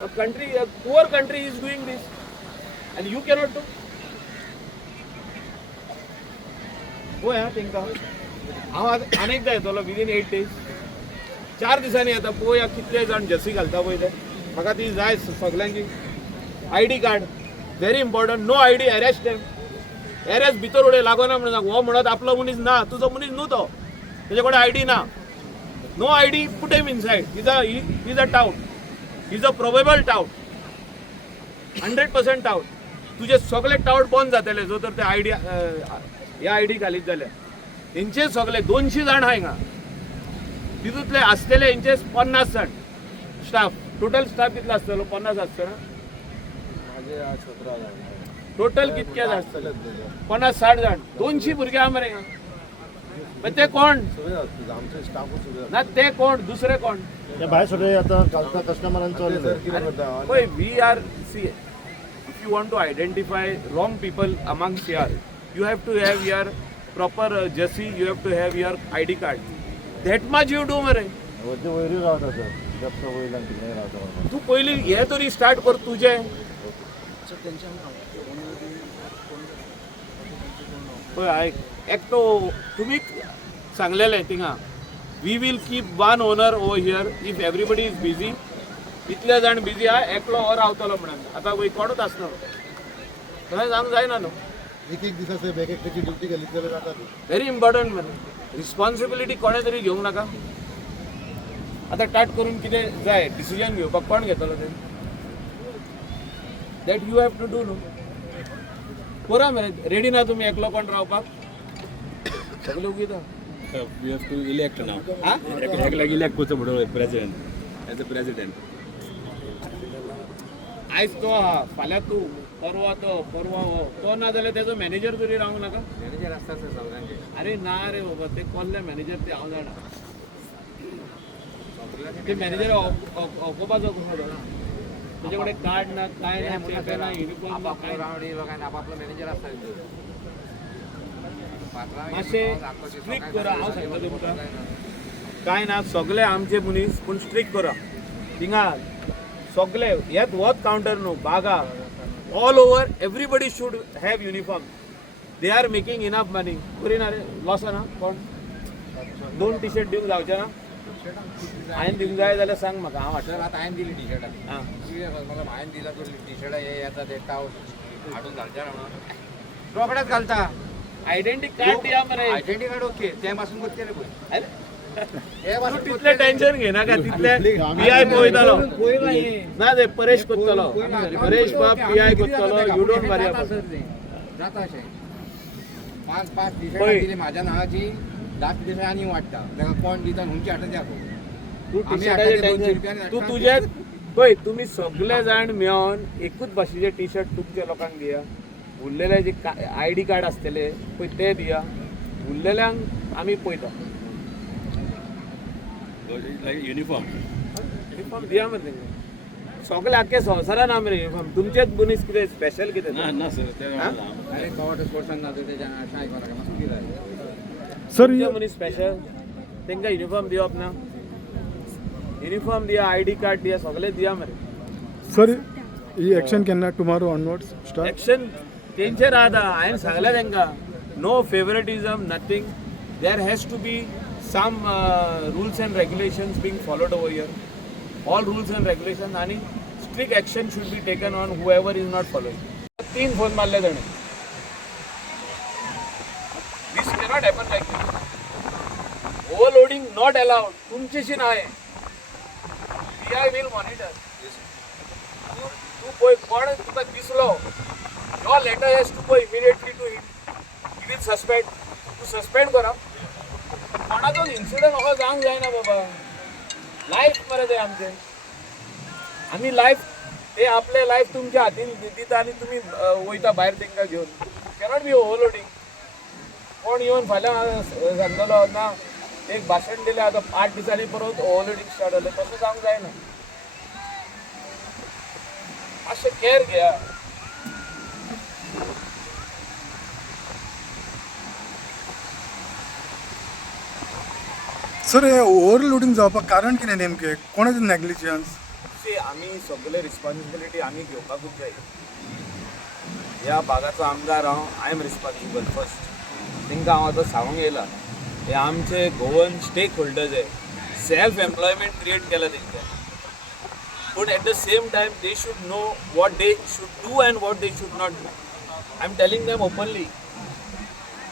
A poor country is doing this, and you cannot do. हो या तेंका हांव अनेकदा येतलो विदिन 8 days 4 दिसांनी येता पळोवया कितले जाण जसी घालता पळय ते म्हाका ती जाय सगल्यांची ID card very important. No ID arrest them. Arrest भितर उडय लागना म्हणून हो म्हणत आपलो मनीस ना, तुजो मनीस न्हू तो, तेजे कडेन ID ना. No ID put him inside. Is a tout. Is a probable tout. 100% tout. तुझे सगळे टाउट बंद जातले जो तर ते ह्या ID घालीत जाल्यार. हेंचे सगळे 200 जाण आहा हिंगा. तितूंतले आसलेले हेंचे 50 जाण स्टाफ. टोटल स्टाफ कितलो आसतलो? 50 आसतलो. टोटल कितके आसतले? 50-60 जाण. 200 भुरगे आहा मरे हिंगा. पण ते कोण ना? ते कोण? दुसरे कोण? भायर सगळे आता घालता कस्टमरांचो. पळय we are see. If you want to identify wrong people amongst here, you have to have your proper jersey, you have to have your ID card. That much you do मरे. वरती वयरी रावता सर. जप्त वयल्यान कितें रावता. तू पयली हे तरी स्टार्ट कर तुझे. पळय आयक, एक तो तुमी सांगलेले थिंगा we will keep one owner over here if everybody is busy. इतले जाण बिजी आहा, एकलो हो रावतलो म्हणून. आतां वय कोणूच आसना. थंय जावंक जायना न्हू. एक दिसाचे बॅग एकट्याची ड्युटी गेली जाल्यार जाता. व्हेरी इम्पॉर्टंट मरे. रिस्पॉन्सिबिलिटी कोणे तरी घेवंक नाका. आता टाट करून कितें जाय डिसिजन घेवपाक कोण घेतलो ते? That you have to do न्हू. पळोवया मरे रेडी ना तुमी एकलो कोण रावपाक? सगळे उगीता. We have to elect now. Elect who's the president as a president. आयज तो आहा, फाल्यां तू, परवा हो. तो ना जाल्यार तेजो मॅनेजर तरी रावंक नाका? मॅनेजर असतात सगळ्यांचे. अरे ना रे बाबा, ते कोल्ले मॅनेजर ते हांव जाणा. ते मॅनेजर ओकोपाचो कसो तो? तेजे कडेन कार्ड ना, काय ना, पेपर ना, युनिफॉर्म ना, काय ना. आपापलो मॅनेजर असतात. मातशें स्ट्रिक्ट करा. हांव सांगता तुमकां काय ना, सगळे आमचे मनीस पूण स्ट्रिक्ट करा. थिंगा सगळे हेत वच कावंटर न्हू, बागा all over everybody should have uniform. They are making enough money. करिना रे, लॉस ना कोण? 2 टी-शर्ट दिवंक जावचे ना? हांवें दिवंक जाय जाल्यार सांग म्हाका, हांव हाडटा. आता हांवें दिली टी-शर्ट. हां मला हांवें दिला तो टी-शर्ट हे येता ते टाव हाडून घालच्या ना रोकडेच घालता. आयडेंटिटी कार्ड दिया मरे. आयडेंटिटी कार्ड ओके ते पासून करते रे पळय. अरे तू तितले टेन्शन घेना का? तितले PI पळयतालो ना, ते परेश कोत्तलो. परेश बाब PI कोत्तलो. You don't worry about. जाता अशें 5 टी-शर्ट दिली म्हाज्या नावाची. 10 टी-शर्ट आनी वाडटा. ताका कोण दिता हुंची हाडटा त्या तू टी-शर्टाचे टेन्शन. तू तुझे पळय, तुमी सगळे जाण मेळोन एकूच भाशेचे टी-शर्ट तुमच्या लोकांक दिया. उरलेले जे ID कार्ड आसतले पळय ते दिया. उरलेल्यांक आमी पळयता. युनिफॉर्म दिया मरे तेंका. सगळे आख्खे संवसारान आहा मरे युनिफॉर्म. तुमचेच मनीस कितें स्पेशल कितें? ना सर ते डायरेक्ट पावर स्पोर्ट्सान ना ते शाय करा मस्त जाय सर. मनीस स्पेशल तेंका युनिफॉर्म दिवप ना? युनिफॉर्म दिया, ID कार्ड दिया, सगळे दिया मरे. सर ही एक्शन केन्ना? Tomorrow onwards start? एक्शन तेंचेर आहा. हांवें सांगलें तेंका no favouritism, nothing. There has to be some rules and regulations being followed over here. All rules and regulations and strict action should be taken on whoever is not following. 3 phone मारले ताणे. This cannot happen like this. Overloading not allowed. तुमचीशी नाही. PI will monitor. तू पळय कोण तुका दिसलो, your letter has to go immediately to him. He will suspend. तू suspend करा. कोणाचो incident असो जावंक जायना बाबा. लायफ मरे ते आमचे. आमी लायफ ते आपले लायफ तुमच्या हातीन दिता आनी तुमी वयता भायर तेंकां घेवन. Cannot be overloading. कोण येवन फाल्यां सांगतलो ना एक भाशण दिलें आतां 8 दिसांनी परत ओवरलोडिंग स्टार्ट जालें. तसो जावंक जायना. मातशें केअर घेया. सर हे ओव्हरलोडिंग जावपाक कारण कितें नेमकें? कोणाचें नेग्लिजन्स? आमी सगळे रिस्पॉन्सिबिलिटी आमी घेवपाकूच जाय. ह्या भागाचो आमदार हांव, आय एम रिस्पॉन्सिबल फर्स्ट. तांकां हांव आतां सांगूंक येयला हे आमचे गोवन स्टेक होल्डर्स आहे. सेल्फ एम्प्लॉयमेंट क्रिएट केला तेंच्यानी. But at the same time, they should know what they should do and what they should not do. I'm telling them openly.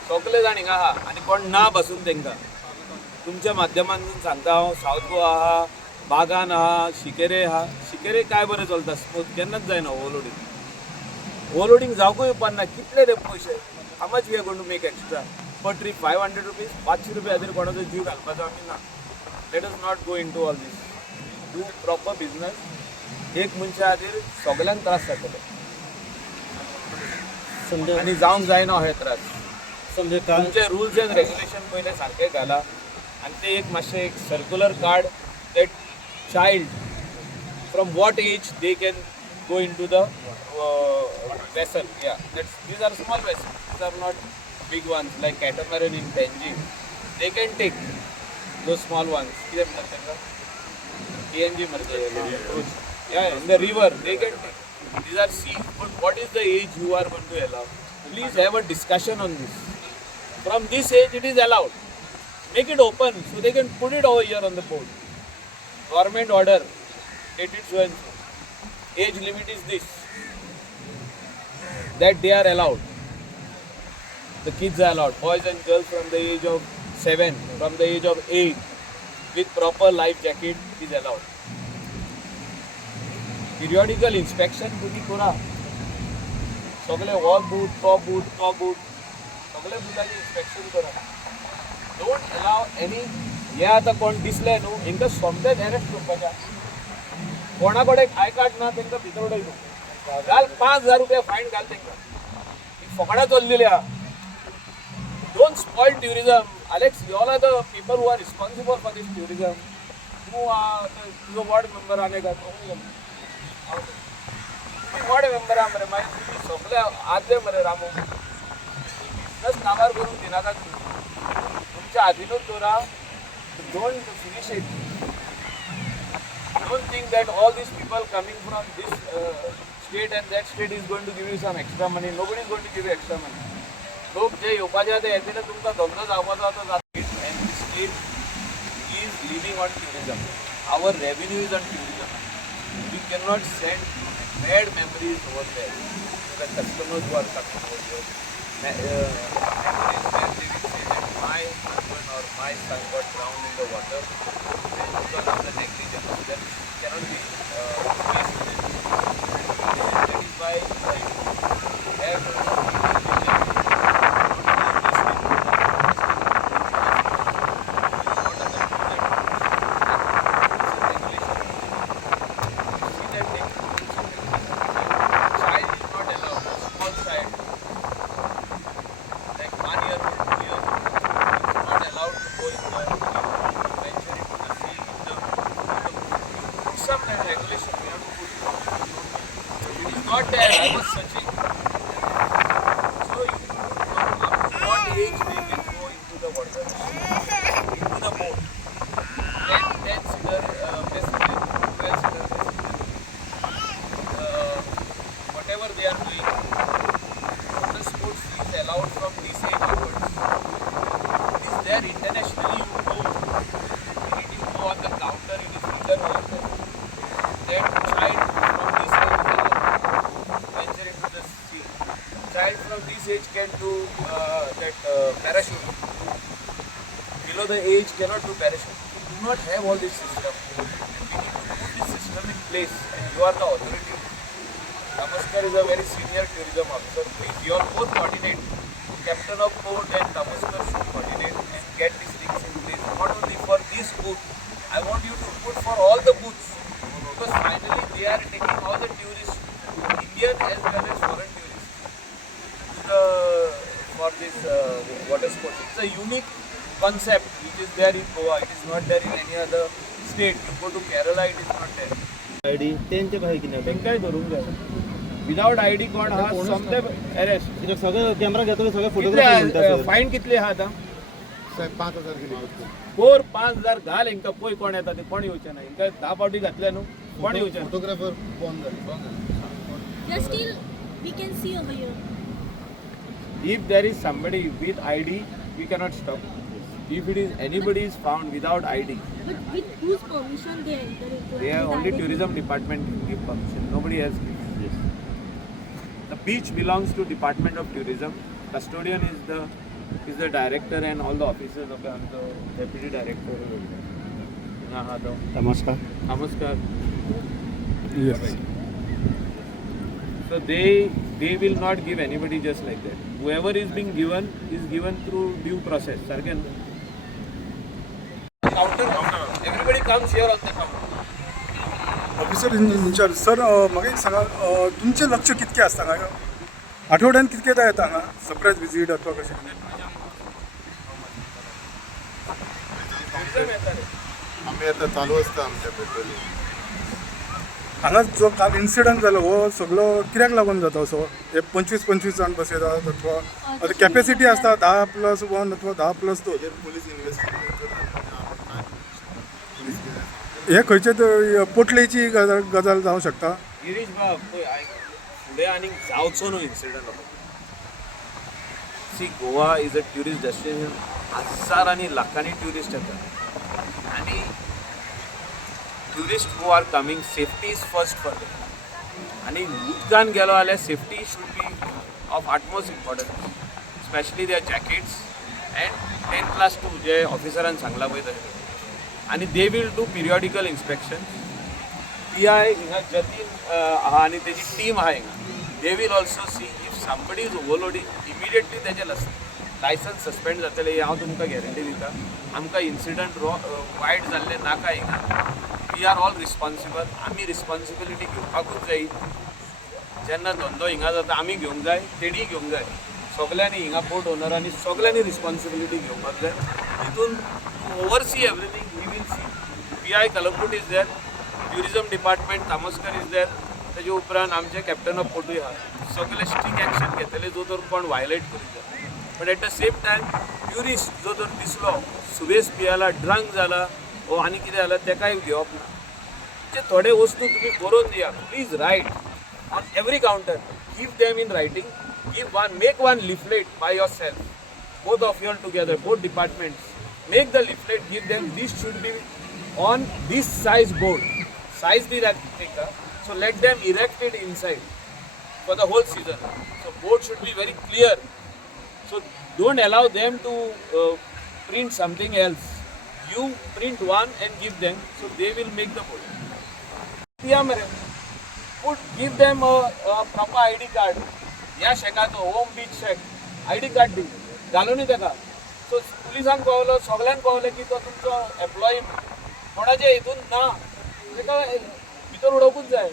सगळे जाण हिंगा आहा आनी कोण ना बसून तेंकां तुमच्या माध्यमांतून सांगता हांव. सावथ गोवा आहा, बागान आहा, शिकेरे आहा. शिकेरे काय बरें चलता, स्मूथ केन्नाच जायना ओव्हरलोडींग. ओव्हरलोडींग जावंकूय उपकारना. कितले रे पयशे, how much we are going to make extra per trip? 500 rupees, 500 रुपया खातीर कोणाचो जीव घालपाचो आमी ना. Let us not go in to all these. Do proper business. एक मनशा खातीर सगळ्यांक त्रास जातले आनी जावंक जायना हे त्रास. तुमचे रुल्स एंड रेग्युलेशन पयले सारके घाला आनी ते एक मातशें एक circular card that child from what as they can go into the vessel. Yeah, these are small vessels. These are not big ones like catamaran in Tenjing. They can take those small ones. TNG yeah, in the river they can take. These are sea. But what is the age you are going to allow? Please have a discussion on this. From this age it is allowed. Make it open so they can put it over here on the board. Government order dated so and so. Age limit is this. That they are allowed. The kids are allowed. Boys and girls from the age of 7, from the age of 8, with proper life jacket is allowed. Periodical inspection to be kora. Sagle walk boot, top boot, sagle bootaki inspection kora. Don't allow any. हे आता कोण दिसले न्हू हिंका सोमतेच arrest करपाच्या. कोणाकडे I card ना तांकां भितर उडयलो घाल 5,000 रुपया फायन घाल तांकां. फकाणां चल्लेली आहा. Don't spoil tourism. Alex, you all are the people who are responsible for this tourism. तुजो वॉर्ड मेंबर आने का तुम्ही वॉर्ड मेंबर आहा मरे मागीर सगळे आदले मरे रामू बिजनस काबार करून दिनाका. तुमच्या हातीनूच दवरा. Don't finish it. Don't think that all these people coming from this state and that state is going to give you some extra money. Nobody is going to give you extra money. लोक जे येवपाचे आहा ते येतले तुमकां धंदो जावपाचो आहा तो जाता. And this state is living on tourism. Our revenue is on tourism. We cannot send bad memories over there. The customers who are coming over here. Memories where they will say that my husband or my son got drowned in the water and because of the negligence. That cannot be that is why I have not there. I was searching. So, what age they can go into the water, into the boat? 10 seater, best seater, 12 seater, best seater. Whatever they are doing, water sports is allowed from this age onwards. It is there internationally. You go, it is go on the counter. It is written over there. That child from this age is allowed. Venture into the sea. Child from this age can do parachute. Below the age cannot do parachute. We do not have all this system. And we need to put this system in place. And you are the authority. Tamaskar is a very senior tourism officer. Please, you all both coordinate. Captain of port and Tamaskar should coordinate and get these things in place. Not only for this boot. I want you to put for all the booths. Because finally they are taking all the tourists, Indian as well as foreign tourists, to for this water sports. It's a unique concept which is there in Goa. It is not there in any other state. You go to Kerala, it is not there. ID त्यांचे काही की नाही तेंकाय धरून जाय. Without ID कोण हा समते arrest. कित्याक सगळे कॅमेरा घेतले सगळे फोटोग्राफी फायन कितले आहा आतां? 5,000 गेली. 4-5,000 घाल हिंका पळय कोण येता ते कोण येवचे ना. हिंका 10 पावटी घातले न्हू कोण येवचे फोटोग्राफर बंद झाले. Yes, still we can see over here. If there is somebody with ID, we cannot stop. If it is anybody is found without ID, But with whose permission they enter into? they have With only ID? tourism department can give permission. Nobody else gives. The beach belongs to Department of Tourism. Custodian is the director and all the officers of the deputy director. नमस्कार. Namaskar. Yes. So they will not give anybody just like that. Whoever is being given is given through due process. Sargen. Counter. Everybody comes here on the counter. Officer in charge sir म्हाका एक सांगा तुमचें लक्ष कितकें आसता हांगा आठवड्यान कितकेंदा येता हांगा surprise visit अथवा कशें आम्ही आता चालू असतं आमच्या पेट्रोलिंग. हांगा जो काल इन्सिडंट जालो हो सगळो कित्याक लागून जाता असो हे 25 जाण बसयतात अथवा आतां कॅपेसिटी आसता 10+1 अथवा 10+2 पोलीस इन्व्हेस्टिगेट करतात. हे खंयचे पोटलेची गजाल जावं शकता. गिरीश बाब फुडें आनीक जावचो न्हू incident. See Goa is a tourist destination. हजारांनी लाखांनी ट्युरिस्ट येतात आनी tourist who are coming safety is first for them. आनी उदकान गेलो जाल्यार safety should be of utmost importance. Specially there jackets and 10+2 जे ऑफिसरान सांगला पळय तशें. आनी they will do periodical inspection. PI हिंगा जतीन आहा आनी तेजी टीम आहा हिंगा. They will also see if somebody is overloading immediately तेजें लायसन्स सस्पेंड जातलें ही हांव तुमकां गॅरंटी दिता. आमकां इन्सिडंट वायट जाल्लें नाका हिंगा. We are all responsible. आमी रिस्पॉन्सिबिलिटी घेवपाकूच जाय. जेन्ना धंदो हिंगा जाता आमी घेवंक जाय तेणी घेवंक जाय. सगल्यांनी हिंगा बोट ओनरांनी सगल्यांनी रिस्पॉन्सिबिलिटी घेवपाक जाय. तितून oversee everything we will see. PI Calangute is there. Tourism department Tamoskar is there. तेजे उपरांत आमचे कॅप्टन ऑफ पोर्टूय आहा. सगळे स्ट्रीक एक्शन घेतले जो तर कोण वायलेट करीत. But at the same time tourist जो तर दिसलो सुबेज पियाला ड्रंक जाला वो आनी कितें जालां तेकाय घेवप ना. जे थोडे वस्तू तुमी बरोवन दिया please write on every counter. Give them in writing. Make one leaflet by yourself. Both of you together both departments make the leaflet. Give them this should be on this size board. Size be that big, so let them erect it inside for the whole season. So board should be very clear. So don't allow them to print something else. You print one and give them, so they will make the board. Give them a proper ID card. या शेकाचो home beach शेक ID card दी घालून तेका. So पुलिसांक कळलो सगळ्यांक कळलें की तो तुमचो employee कोणाचे हितून ना तेका भितर उडोवपूच जाय.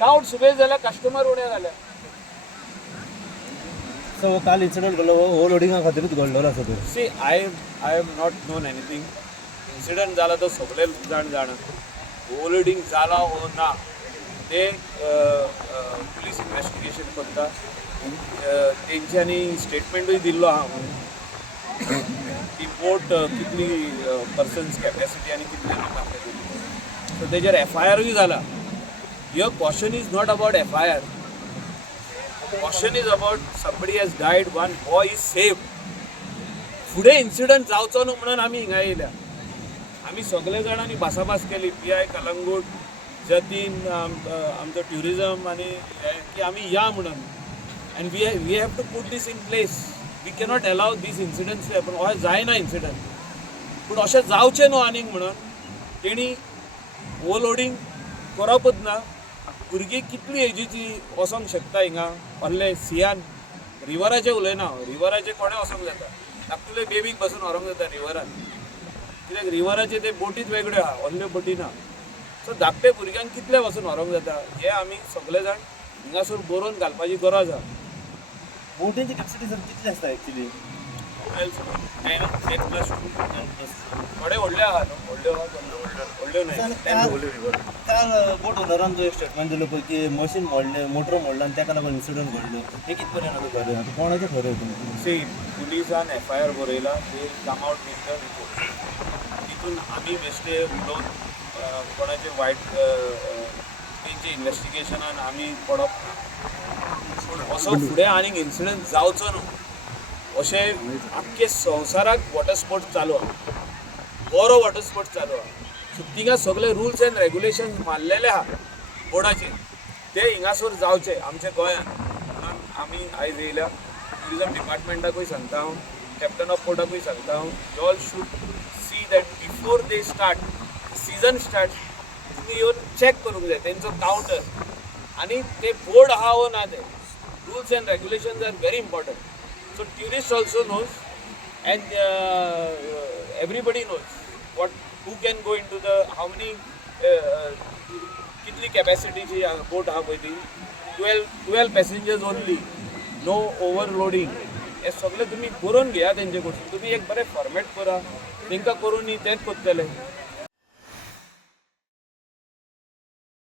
कावट सुबेज जाल्यार कस्टमर उणे जाल्या. सो काल इन्सिडंट घडलो ओव्हरलोडिंगा खातीरूच घडलेलो आसा तो. See I have not known anything. Incident जाला तो सगळे जाण जाणा. ओव्हरलोडिंग जाला वो ना ते पुलीस इन्व्हेस्टिगेशन करता. तेंच्यांनी स्टेटमेंटूय दिल्लो आहा ती बोट कितली पर्सन्स कॅपॅसिटी आनी कितली लोकांक दिली. सो तेजेर FIRूय जाला. Here question is not about FIR. Question is about somebody has died. One boy is saved. फुडें इन्सिडंट जावचो न्हू म्हणून आमी हिंगा येयल्या. आमी सगळे जाणांनी भासाभास केली. PI कलंगूट जतीन आमचो ट्युरिजम आनी की आमी या म्हणून. And we have to put this in place. We cannot allow this incidents to happen. अशें जायना इन्सिडंट. पूण अशें जावचें न्हू आनीक म्हणून तेणी ओवरलोडिंग करपूच ना. भुरगीं कितली एजीची वचोंक शकता हिंगा व्हडले सियान. रिवराचें उलयना. रिवराचें कोणें वचोंक जाता. धाकटुले बेबीक बसून व्हरोंक जाता रिवरान. कित्याक रिवराचे ते बोटीच वेगळ्यो आहा व्हडल्यो बोटी ना. सो धाकटे भुरग्यांक कितले वचून व्हरोंक जाता हे आमी सगळे जाण हिंगासर बरोवन घालपाची गरज आहा. बोटींची कॅपॅसिटी सर कितली आसता एक्चुली? 10+2 थोडे व्हडले आहा न्हू. व्हडल्यो न्हय. काल बोट ओनरान जो एक स्टेटमेंट दिलो पळय की मशीन मोडलें मोटर मोडलें आनी ताका लागून इन्सिडंट घडलो. हे कित पर्यंत आतां खरें? आतां कोणाचें खरें हितून? सी पुलिसान FIR बरयला. ते come out with the report. तितून आमी बेश्टे उलोवन कोणाचे वायट तेंचे इन्व्हेस्टिगेशनान आमी पडप ना असो फुडें आनीक इन्सिडंट जावचो न्हू अशें आख्खे संवसाराक वॉटर स्पोर्ट्स चालू आहा बरो वॉटर स्पोर्ट्स चालू आहा सो तिंगा सगळे रुल्स एंड रेगुलेशन मारलेले आहा बोर्डाचेर ते हिंगासर जावचे आमच्या गोंयांत म्हणून आमी आयज येयल्या टुरिजम डिपार्टमेंटाकूय सांगता हांव कॅप्टन ऑफ पोर्टाकूय सांगता हांव you all should see that before they start season start तुम्ही येवन चॅक करूंक जाय तेंचो कावंटर आनी ते बोर्ड आहा वो ना ते rules and regulations are very important so tourist also knows and everybody knows what who can go in to the how many कितली कॅपॅसिटीची बोट आहा पळय ती 12 पॅसेंजर्स ओनली नो ओवरलोडींग हे सगळें तुमी करून घेया तेंचे कडसून तुमी एक बरें फॉर्मेट करा तेंकां करून न्ही तेंच कोत्तले